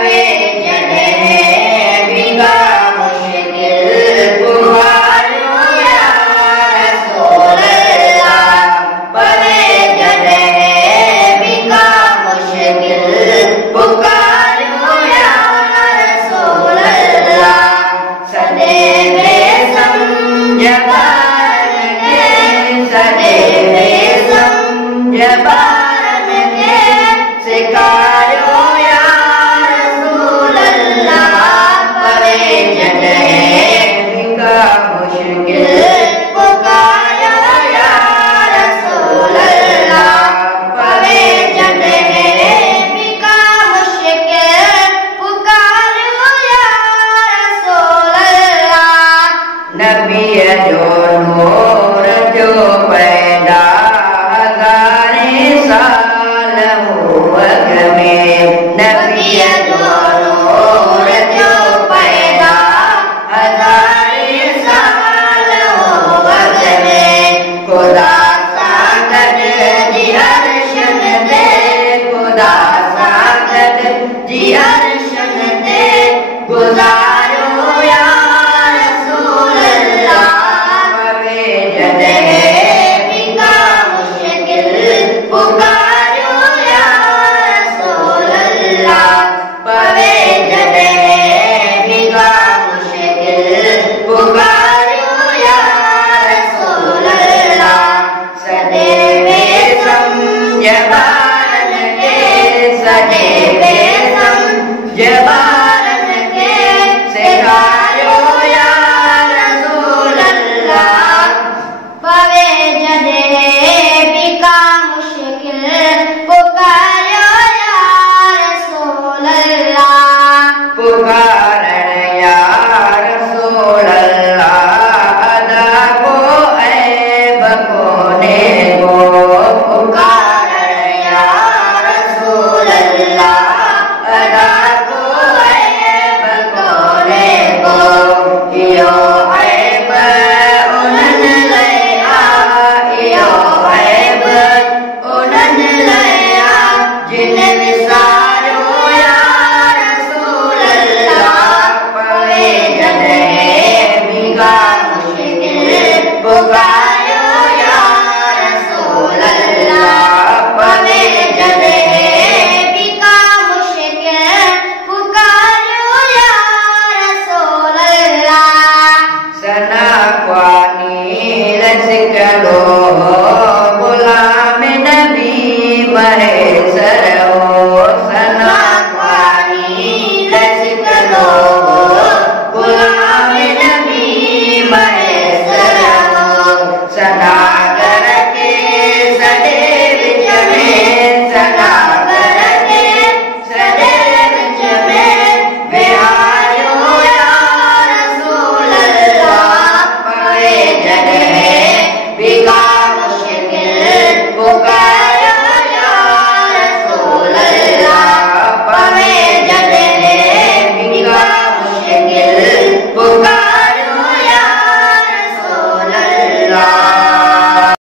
पवे जॾहिं बिगा मुश्किल पुकारियो या रसूल अल्लाह पवे जॾहिं बिगा मुश्किल पुकारियो या रसूल अल्लाह सदे बेसमझ ॿारनि खे सदे बेसमझ ॿारनि खे सेखारियो या रसूल अल्लाह पवे जॾहिं बिगा मुश्किल पुकारियो या रसूल अल्लाह पवे जॾहिं बिगा मुश्किल पुकारियो या रसूल अल्लाह नबीअ जो नूर जो पैदा हज़ारे साल हो अॻ में नबीअ जो नूर जो पैदा हज़ारे साल हो अॻ में ख़ुदा सां गॾिजी अर्शन ते ख़ुदा सां गॾिजी अर्शन ते गुज़ारियो या रसूल अल्लाह पवे जॾहिं बिगा मुश्किल पुकारियो या रसूल अल्लाह पवे जॾहिं बिगा मुश्किल पुकारियो या रसूल अल्लाह सदे बेसमझ ॿारनि खे सदे बेसमझ ॿारनि खे सेखारियो या रसूल अल्लाह पवे जॾहिं बिगा मुश्किल पुकारियो या रसूल अल्लाह पुकारण या रसूल अल्लाह अदा को ऐब कोने को पुकारण या रसूल अल्लाह अदा को ऐब कोने को इहो ऐब उन्हनि लाइ इहो ऐब उन्हनि लाइ जिन विसार